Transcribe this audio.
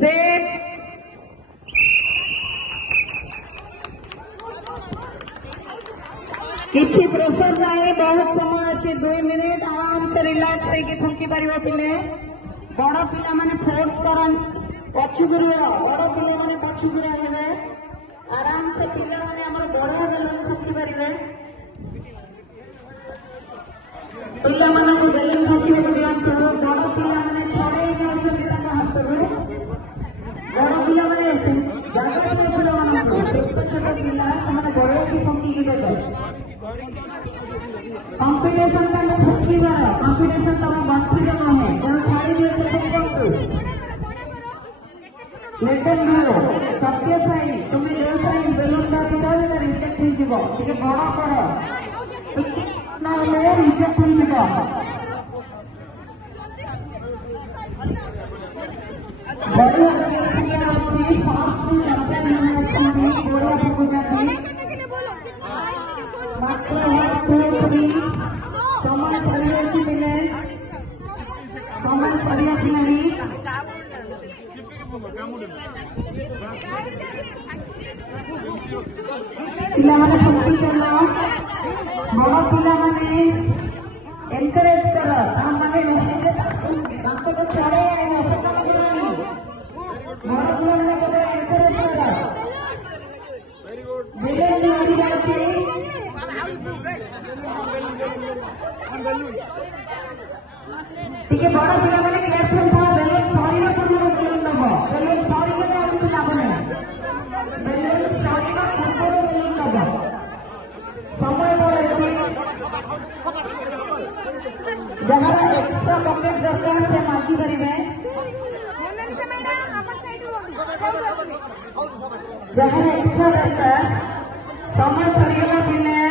set किसी pressure जाए बहुत समय अच्छे 2 मिनिट आराम से रिलैक्स होगी फुंकी पार पिले बड़ पिला माने फोर्स करन पछी गुरिया बड़ पिला माने पछी गुरिया हेबे आराम से पिला माने हमर बड़ बेलून फुंकी पारिबे पिला माने को बेलून फुंकी को दियंतु बड़ पिला माने छड़े जाउछन ताका हातरु बड़ पिला माने जागा से पिला माने छोट छोट पिला समाने बड़ की फुंकी की देबे कंपटीशन का लोग फुकी बार कंपटीशन तो बाकी जमा है तो छाड़ी दिए से फुकंतु लेकिन लो सत्य सही तुम्हें जो सही बेलून का दिखावे ना रिजेक्ट हो जीवो ठीक है बड़ा करो ना ले रिजेक्ट हो जीवो बड़ी अकेले अच्छी फास्ट फूड अप्लाई होना चाहिए बड़ा फुक जाती मात्र 2-3 समय सरिया मिले समय सरिया सिलनी पिला माने फुंकी चलो बड़ पिला माने एनकरेज करो हम माने बात को छड़े ऐसे काम करनी बड़ पिला माने को एनकरेज करो वेरी गुड आदि जाके ठीक है बड़ा पिला माने केयरफुल था बेलून सॉरी ना पूर्ण बेलून नबो बेलून सॉरी के आगे तो लाभ नहीं बेलून सॉरी ना पूर्ण बेलून नबो समय पर जगह एक्स्ट्रा पॉकेट दरकार से माजी करिवे जगह एक्स्ट्रा दरकार समय सरिया पिले